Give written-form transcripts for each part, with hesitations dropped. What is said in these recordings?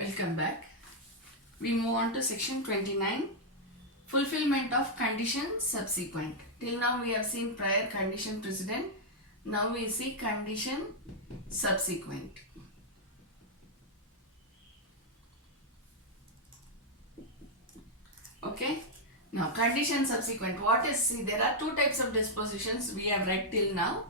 Welcome back. We move on to section 29, fulfillment of condition subsequent. Till now we have seen prior condition precedent. Now we see condition subsequent. Okay. Now condition subsequent. What is, see, there are two types of dispositions we have read till now.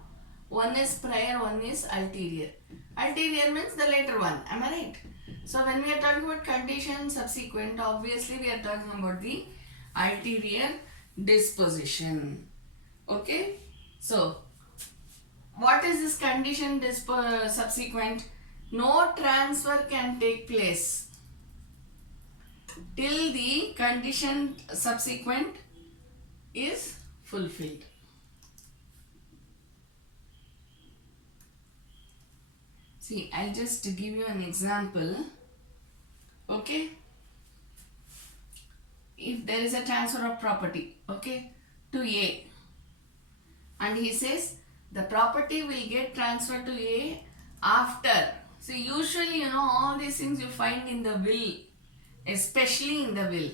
One is prior, one is ulterior. Ulterior means the later one. Am I right? So when we are talking about condition subsequent, obviously we are talking about the ulterior disposition. Okay. So what is this condition subsequent? No transfer can take place till the condition subsequent is fulfilled. See, I'll just give you an example. Okay. If there is a transfer of property, okay, to A, and he says the property will get transferred to A after. See, usually, all these things you find in the will, especially in the will.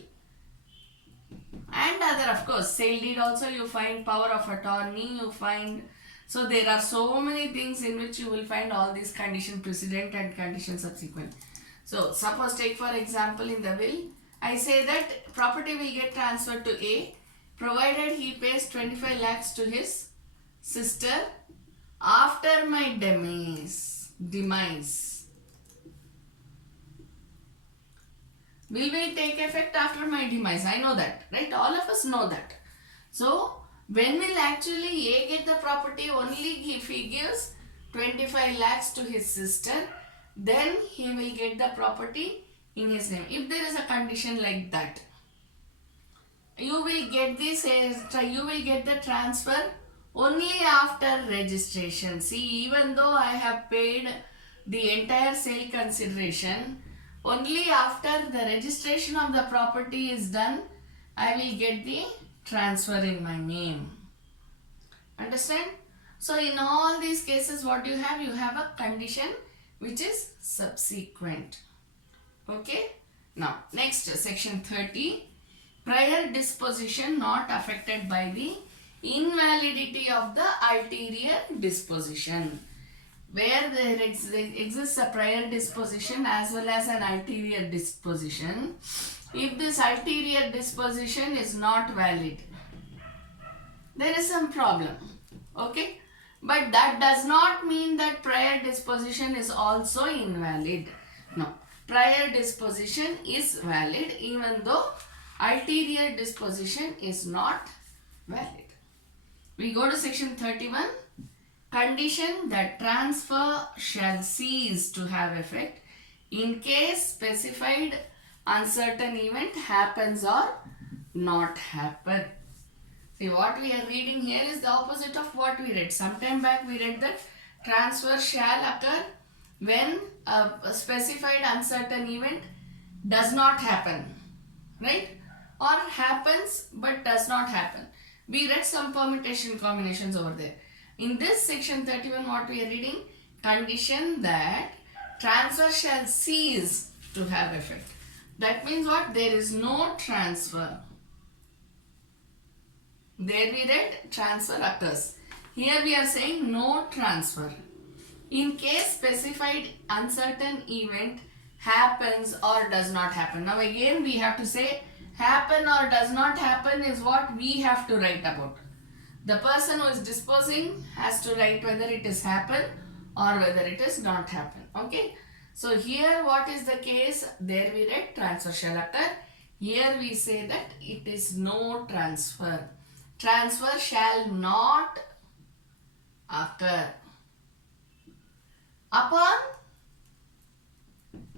And other, of course, sale deed also you find, power of attorney you find. So there are so many things in which you will find all these condition precedent and condition subsequent. So suppose take for example in the will, I say that property will get transferred to A provided he pays 25 lakhs to his sister after my demise. Will take effect after my demise. I know that, right? All of us know that. So when will actually A get the property? Only if he gives 25 lakhs to his sister, then he will get the property in his name. If there is a condition like that, you will get this, you will get the transfer only after registration. See, even though I have paid the entire sale consideration, only after the registration of the property is done, I will get the transfer in my name. Understand? So in all these cases, what you have a condition which is subsequent. Okay. Now next, section 30, prior disposition not affected by the invalidity of the ulterior disposition. Where there exists a prior disposition as well as an ulterior disposition, if this ulterior disposition is not valid, there is some problem. Okay. But that does not mean that prior disposition is also invalid. No. Prior disposition is valid even though ulterior disposition is not valid. We go to section 31. Condition that transfer shall cease to have effect in case specified uncertain event happens or not happen. See, what we are reading here is the opposite of what we read. Sometime back we read that transfer shall occur when a specified uncertain event does not happen, right? Or happens but does not happen. We read some permutation combinations over there. In this section 31, what we are reading? Condition that transfer shall cease to have effect. That means what? There is no transfer. There we read transfer occurs. Here we are saying no transfer. In case specified uncertain event happens or does not happen. Now again we have to say happen or does not happen is what we have to write about. The person who is disposing has to write whether it is happen or whether it is not happen. Okay. So here what is the case? There we read transfer shall occur. Here we say that it is no transfer. Transfer shall not occur upon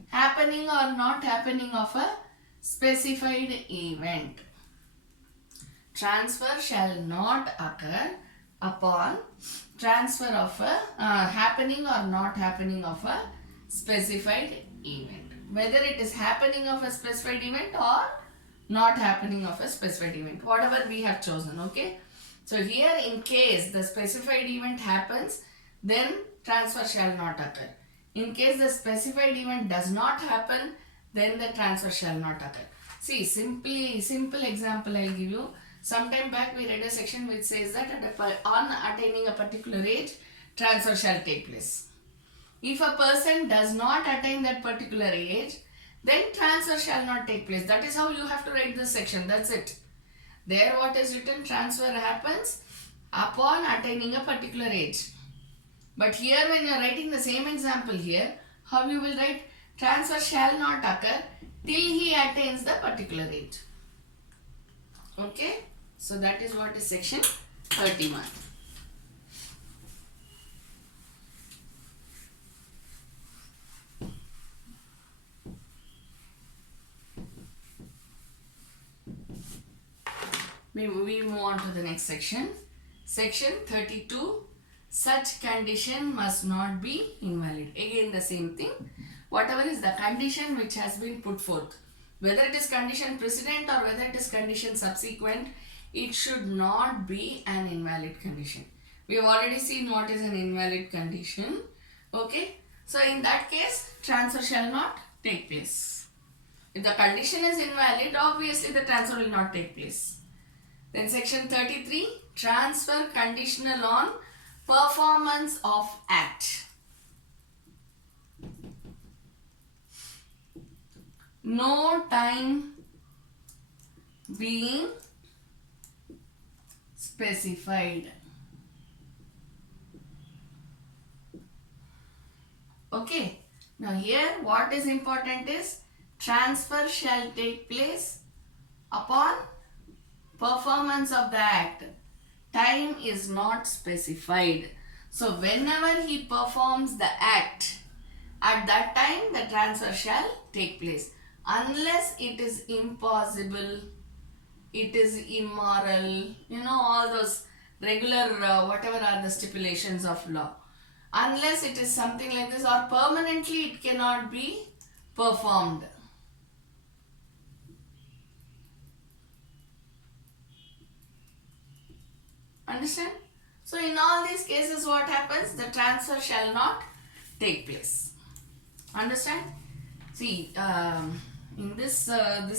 happening or not happening of a specified event. Transfer shall not occur upon transfer of a happening or not happening of a specified event. Whether it is happening of a specified event or not happening of a specified event. Whatever we have chosen. Okay. So here in case the specified event happens, then transfer shall not occur. In case the specified event does not happen, then the transfer shall not occur. See, simple example I'll give you. Sometime back we read a section which says that on attaining a particular age, transfer shall take place. If a person does not attain that particular age, then transfer shall not take place. That is how you have to write this section. That's it. There what is written, transfer happens upon attaining a particular age. But here when you are writing the same example here, how you will write, transfer shall not occur till he attains the particular age. Okay. So that is what is section 31. We move on to the next section. Section 32. Such condition must not be invalid. Again the same thing. Whatever is the condition which has been put forth, whether it is condition precedent or whether it is condition subsequent, it should not be an invalid condition. We have already seen what is an invalid condition. Okay. So in that case, transfer shall not take place. If the condition is invalid, obviously the transfer will not take place. Then section 33, transfer conditional on performance of act. No time being specified. Okay. Now here what is important is transfer shall take place upon performance of the act. Time is not specified. So whenever he performs the act, at that time the transfer shall take place. Unless it is impossible, it is immoral, all those regular whatever are the stipulations of law. Unless it is something like this, or permanently it cannot be performed. Understand? So in all these cases what happens? The transfer shall not take place. Understand? See, in this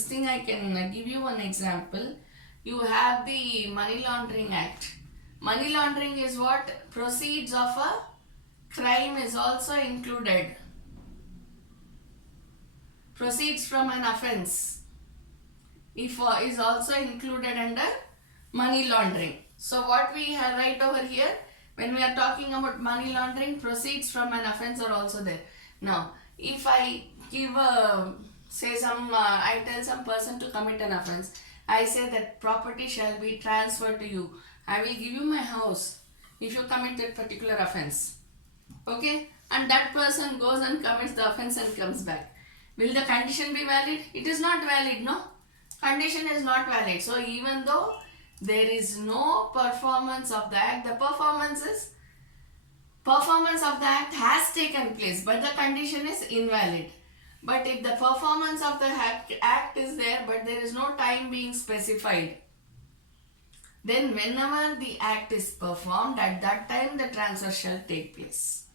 thing I can give you one example. You have the Money Laundering Act. Money laundering is what? Proceeds of a crime is also included. Proceeds from an offence is also included under money laundering. So what we have write over here, when we are talking about money laundering, proceeds from an offence are also there. Now, if I give I tell some person to commit an offence, I say that property shall be transferred to you. I will give you my house if you commit that particular offence. Okay? And that person goes and commits the offence and comes back. Will the condition be valid? It is not valid, no? Condition is not valid. So even though there is no performance of the act, the performance of the act has taken place, but the condition is invalid. But if the performance of the act is there, but there is no time being specified, then whenever the act is performed, at that time the transfer shall take place.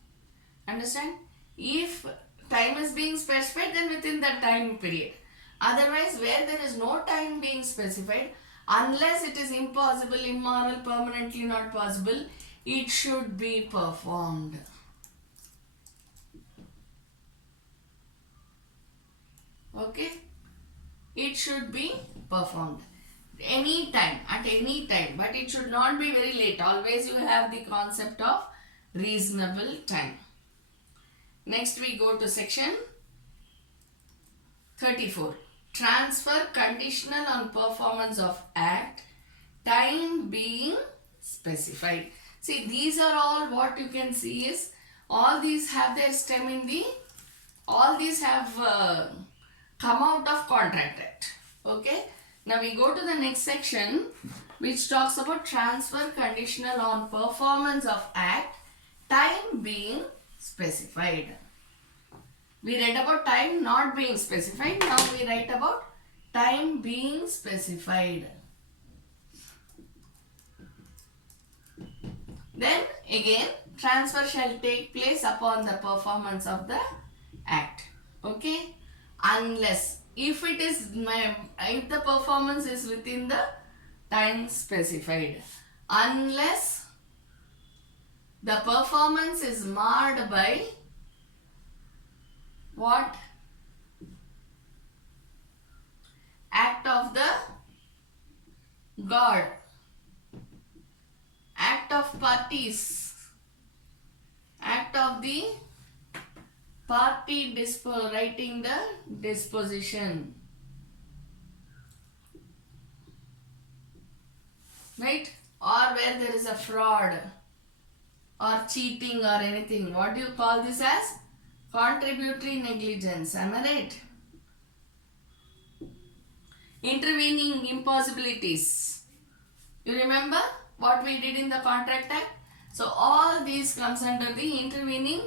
Understand? If time is being specified, then within that time period. Otherwise, where there is no time being specified, unless it is impossible, immoral, permanently not possible, it should be performed. Okay? It should be performed. Any time, at any time, but it should not be very late. Always you have the concept of reasonable time. Next we go to section 34. Transfer conditional on performance of act, time being specified. See, these are all what you can see is, all these have their stem in the, all these have come out of Contract Act. Okay. Now we go to the next section which talks about transfer conditional on performance of act, time being specified. We read about time not being specified. Now we write about time being specified. Then again, transfer shall take place upon the performance of the act. Okay. unless if the performance is within the time specified, unless the performance is marred by what? Act of the God, act of parties, act of the party writing the disposition, right? Or where there is a fraud or cheating or anything. What do you call this as? Contributory negligence. Am I right? Intervening impossibilities. You remember what we did in the Contract Act? So all these comes under the intervening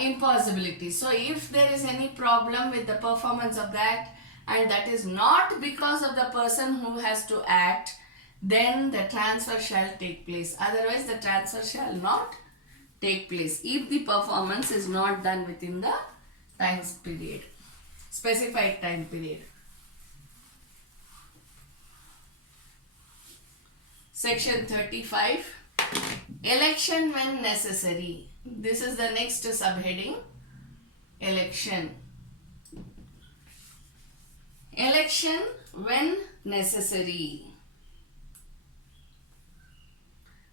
impossibilities. So if there is any problem with the performance of the act and that is not because of the person who has to act, then the transfer shall take place. Otherwise the transfer shall not take place if the performance is not done within the time period, specified time period. Section 35, election when necessary. This is the next subheading, election. Election when necessary.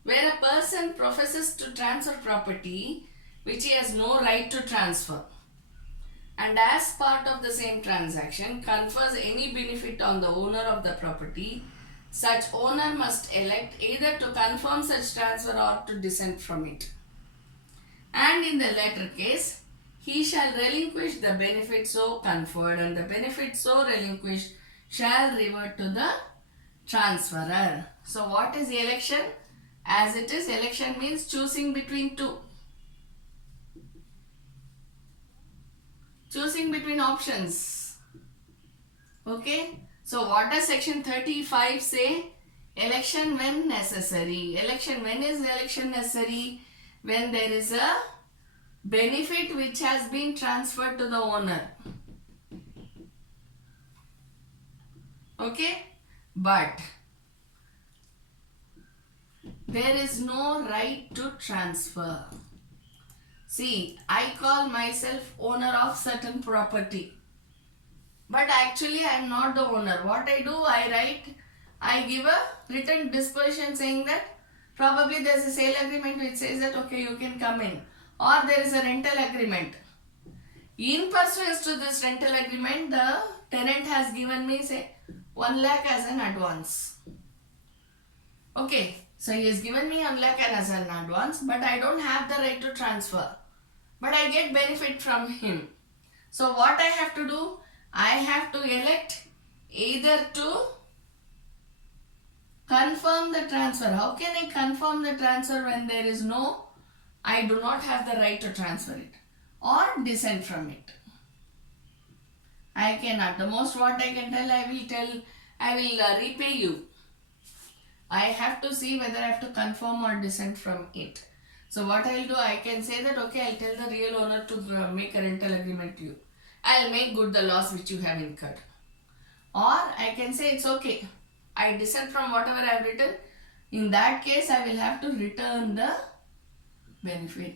Where a person professes to transfer property which he has no right to transfer, and as part of the same transaction confers any benefit on the owner of the property, such owner must elect either to confirm such transfer or to dissent from it. And in the latter case, he shall relinquish the benefit so conferred, and the benefit so relinquished shall revert to the transferor. So what is election? As it is, election means choosing between two. Choosing between options. Okay. So what does section 35 say? Election when necessary. Election, when is election necessary? When there is a benefit which has been transferred to the owner. Okay. But there is no right to transfer. See, I call myself owner of certain property, but actually I am not the owner. What I do, I give a written disposition saying that probably there is a sale agreement which says that okay, you can come in, or there is a rental agreement. In pursuance to this rental agreement, the tenant has given me say 1 lakh as an advance. Okay, so he has given me 1 lakh as an advance, but I don't have the right to transfer. But I get benefit from him. So what I have to do? I have to elect either to confirm the transfer. How can I confirm the transfer when there is no, I do not have the right to transfer it, or dissent from it? I cannot. The most what I can tell, I will repay you. I have to see whether I have to confirm or dissent from it. So what I will do, I can say that okay, I will tell the real owner to make a rental agreement to you. I will make good the loss which you have incurred. Or I can say it's okay, I dissent from whatever I have written. In that case, I will have to return the benefit.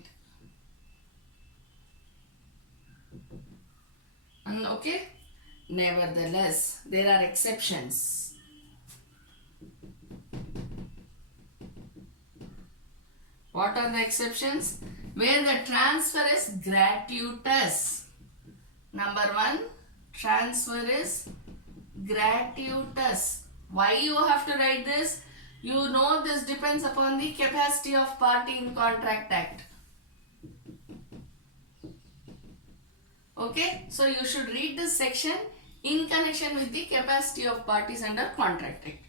And okay, nevertheless, there are exceptions. What are the exceptions? Where the transfer is gratuitous. Number 1, transfer is gratuitous. Why you have to write this? You know this depends upon the capacity of party in Contract Act. Okay, so you should read this section in connection with the capacity of parties under Contract Act.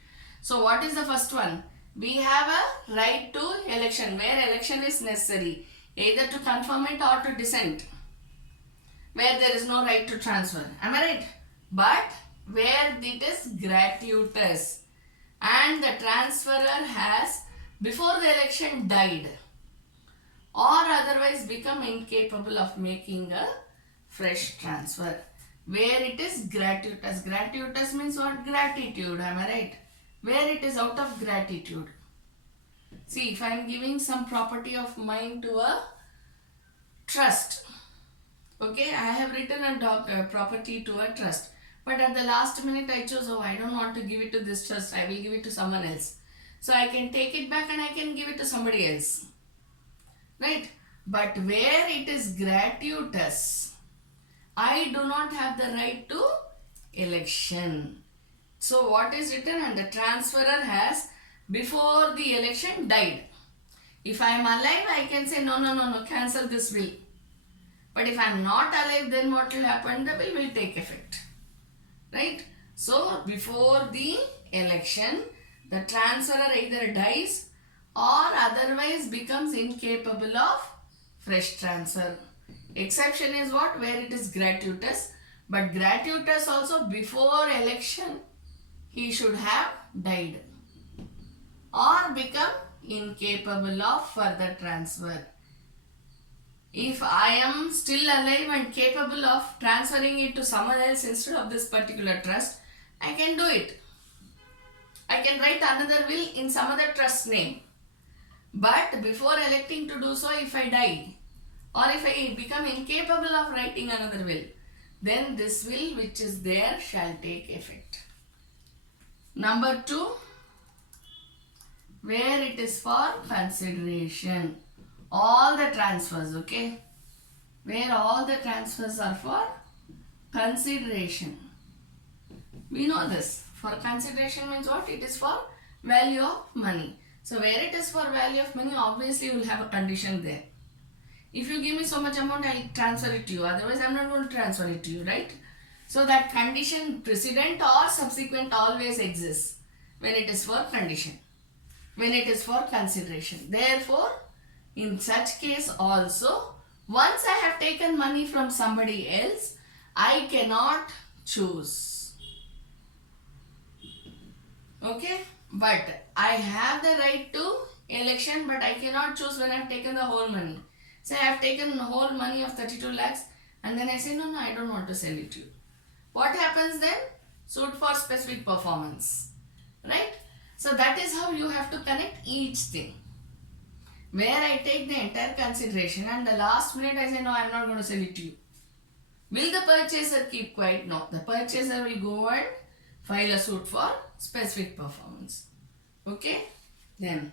So what is the first one? We have a right to election, where election is necessary, either to confirm it or to dissent, where there is no right to transfer. Am I right? But where it is gratuitous and the transferor has before the election died or otherwise become incapable of making a fresh transfer. Where it is gratuitous. Gratuitous means what? Gratitude, am I right? Where it is out of gratitude. See, if I am giving some property of mine to a trust, okay, I have written a property to a trust, but at the last minute I chose, oh, I don't want to give it to this trust, I will give it to someone else. So I can take it back and I can give it to somebody else, right? But where it is gratuitous, I do not have the right to election. So what is written? And the transferor has before the election died. If I am alive, I can say no, cancel this will. But if I am not alive, then what will happen? The bill will take effect, right? So before the election, the transferor either dies or otherwise becomes incapable of fresh transfer. Exception is what? Where it is gratuitous. But gratuitous also before election, he should have died or become incapable of further transfer. If I am still alive and capable of transferring it to someone else instead of this particular trust, I can do it. I can write another will in some other trust name. But before electing to do so, if I die or if I become incapable of writing another will, then this will which is there shall take effect. Number 2, where it is for consideration. All the transfers, okay? Where all the transfers are for consideration. We know this. For consideration means what? It is for value of money. So where it is for value of money, obviously you will have a condition there. If you give me so much amount, I will transfer it to you. Otherwise, I am not going to transfer it to you, right? So that condition precedent or subsequent always exists when it is for condition. When it is for consideration. Therefore, in such case also, once I have taken money from somebody else, I cannot choose. Okay? But I have the right to election, but I cannot choose when I have taken the whole money. Say I have taken the whole money of 32 lakhs and then I say, no, I don't want to sell it to you. What happens then? Suit for specific performance. Right? So that is how you have to connect each thing. Where I take the entire consideration and the last minute I say, no, I am not going to sell it to you. Will the purchaser keep quiet? No. The purchaser will go and file a suit for specific performance. Okay? Then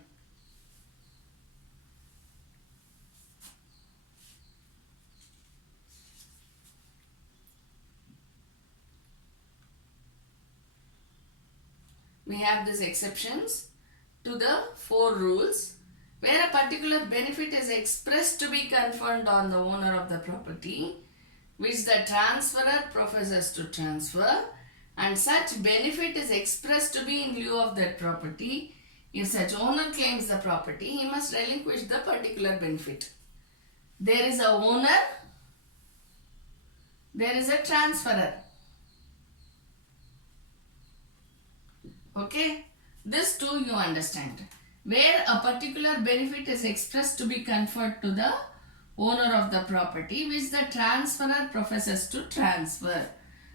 we have these exceptions to the 4 rules. Where a particular benefit is expressed to be conferred on the owner of the property, which the transferor professes to transfer, and such benefit is expressed to be in lieu of that property, if such owner claims the property, he must relinquish the particular benefit. There is a owner, there is a transferor. Okay, this too you understand. Where a particular benefit is expressed to be conferred to the owner of the property, which the transferor professes to transfer.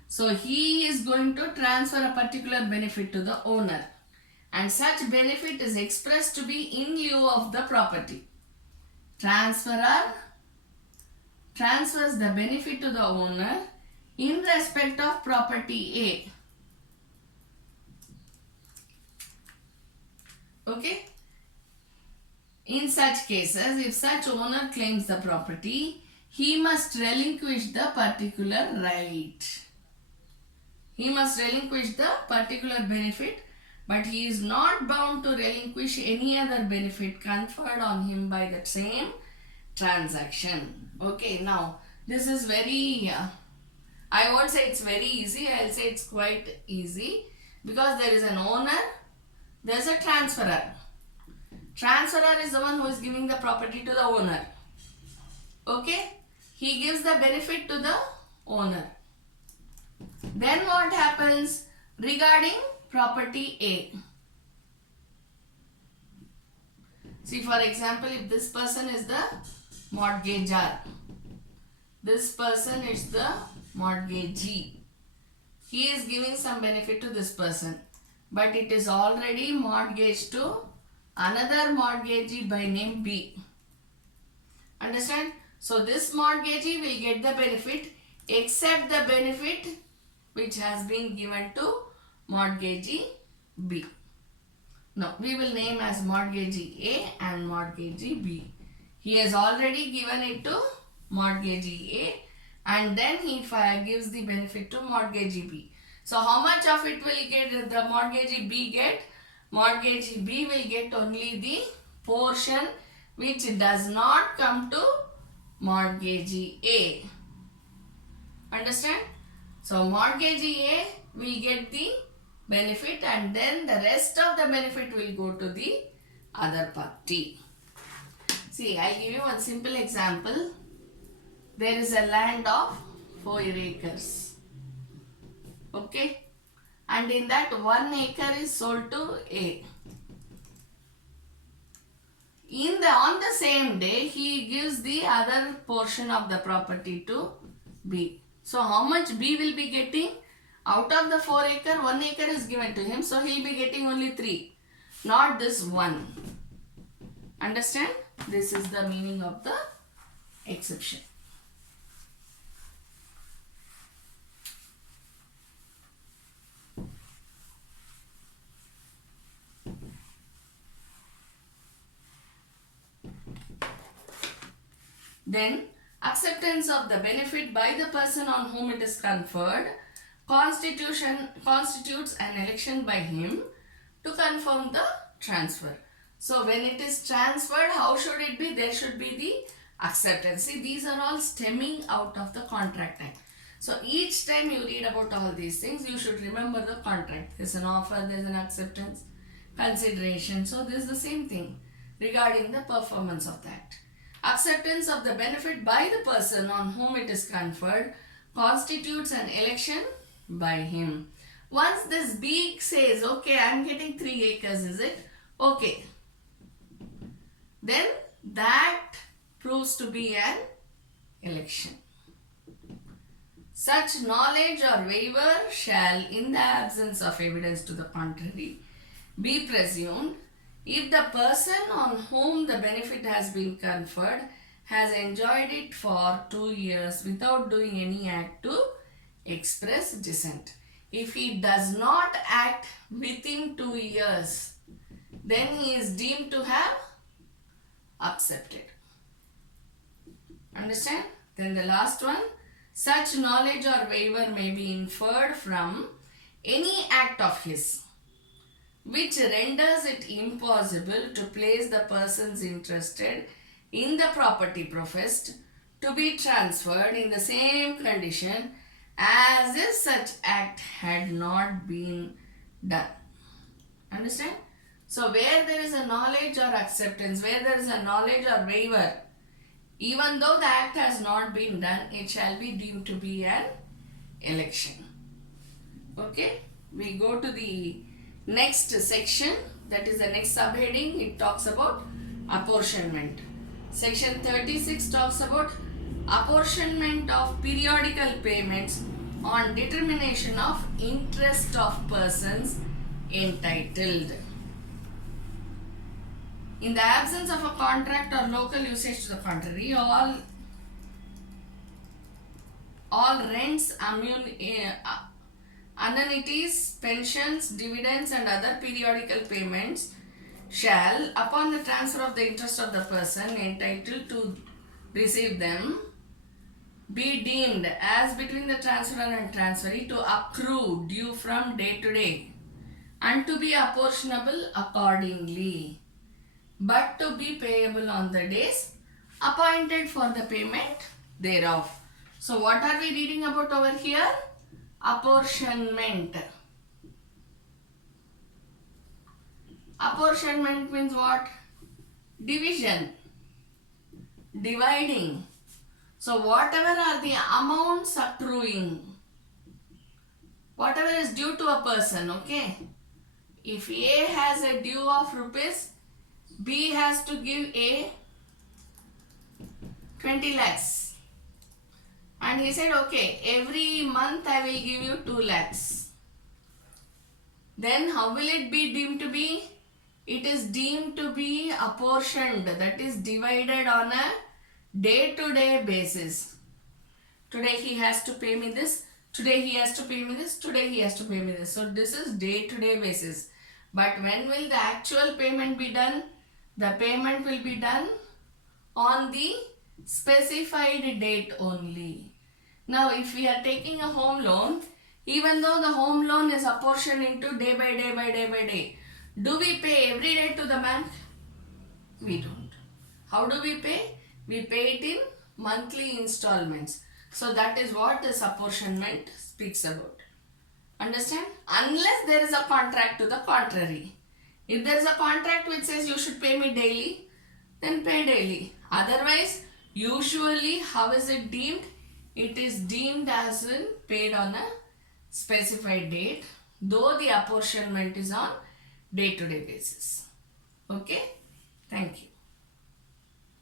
So he is going to transfer a particular benefit to the owner, and such benefit is expressed to be in lieu of the property. Transferor transfers the benefit to the owner in respect of property A. Okay? In such cases, if such owner claims the property, he must relinquish the particular right. He must relinquish the particular benefit, but he is not bound to relinquish any other benefit conferred on him by the same transaction. Okay, now this is very, I won't say it's very easy, I'll say it's quite easy, because there is an owner, there is a transferor. Transferor is the one who is giving the property to the owner. Okay? He gives the benefit to the owner. Then what happens regarding property A? See, for example, if this person is the mortgagor, This person is the mortgagee. He is giving some benefit to this person, but it is already mortgaged to another mortgagee by name B. Understand? So this mortgagee will get the benefit except the benefit which has been given to mortgagee B. No, we will name as mortgagee A and mortgagee B. He has already given it to mortgagee A and then he gives the benefit to mortgagee B. So how much of it will get the mortgagee B get? Mortgagee B will get only the portion which does not come to mortgagee A. Understand? So mortgagee A will get the benefit and then the rest of the benefit will go to the other party. See, I'll give you one simple example. There is a land of 4 acres. Okay? And in that 1 acre is sold to A. On the same day, he gives the other portion of the property to B. So how much B will be getting? Out of the 4 acre, 1 acre is given to him. So he will be getting only 3. Not this 1. Understand? This is the meaning of the exception. Then, acceptance of the benefit by the person on whom it is conferred constitutes an election by him to confirm the transfer. So, when it is transferred, how should it be? There should be the acceptance. See, these are all stemming out of the Contract Act. So, each time you read about all these things, you should remember the contract. There is an offer, there is an acceptance, consideration. So, this is the same thing regarding the performance of the act. Acceptance of the benefit by the person on whom it is conferred constitutes an election by him. Once this B says, okay, I am getting 3 acres, is it? Okay. Then that proves to be an election. Such knowledge or waiver shall, in the absence of evidence to the contrary, be presumed if the person on whom the benefit has been conferred has enjoyed it for 2 years without doing any act to express dissent. If he does not act within 2 years, then he is deemed to have accepted. Understand? Then the last one, such knowledge or waiver may be inferred from any act of his which renders it impossible to place the persons interested in the property professed to be transferred in the same condition as if such act had not been done. Understand? So, where there is a knowledge or acceptance, where there is a knowledge or waiver, even though the act has not been done, it shall be deemed to be an election. Okay? We go to the next section, that is the next subheading. It talks about apportionment. Section 36 talks about apportionment of periodical payments on determination of interest of persons entitled. In the absence of a contract or local usage to the contrary, all rents, annuities, pensions, dividends and other periodical payments shall, upon the transfer of the interest of the person entitled to receive them, be deemed as between the transferor and transferee to accrue due from day to day and to be apportionable accordingly, but to be payable on the days appointed for the payment thereof. So what are we reading about over here? Apportionment. Apportionment means what? Division. Dividing. So whatever are the amounts accruing, whatever is due to a person, okay? If A has a due of rupees, B has to give A 20 lakhs. And he said, okay, every month I will give you 2 lakhs. Then how will it be deemed to be? It is deemed to be apportioned, that is divided on a day-to-day basis. Today he has to pay me this, today he has to pay me this, today he has to pay me this. So this is day-to-day basis. But when will the actual payment be done? The payment will be done on the specified date only. Now if we are taking a home loan, even though the home loan is apportioned into day by day by day by day, do we pay every day to the bank? We don't. How do we pay? We pay it in monthly installments. So that is what this apportionment speaks about. Understand? Unless there is a contract to the contrary. If there is a contract which says you should pay me daily, then pay daily. Otherwise, usually how is it deemed? It is deemed as in paid on a specified date, though the apportionment is on day-to-day basis. Okay? Thank you.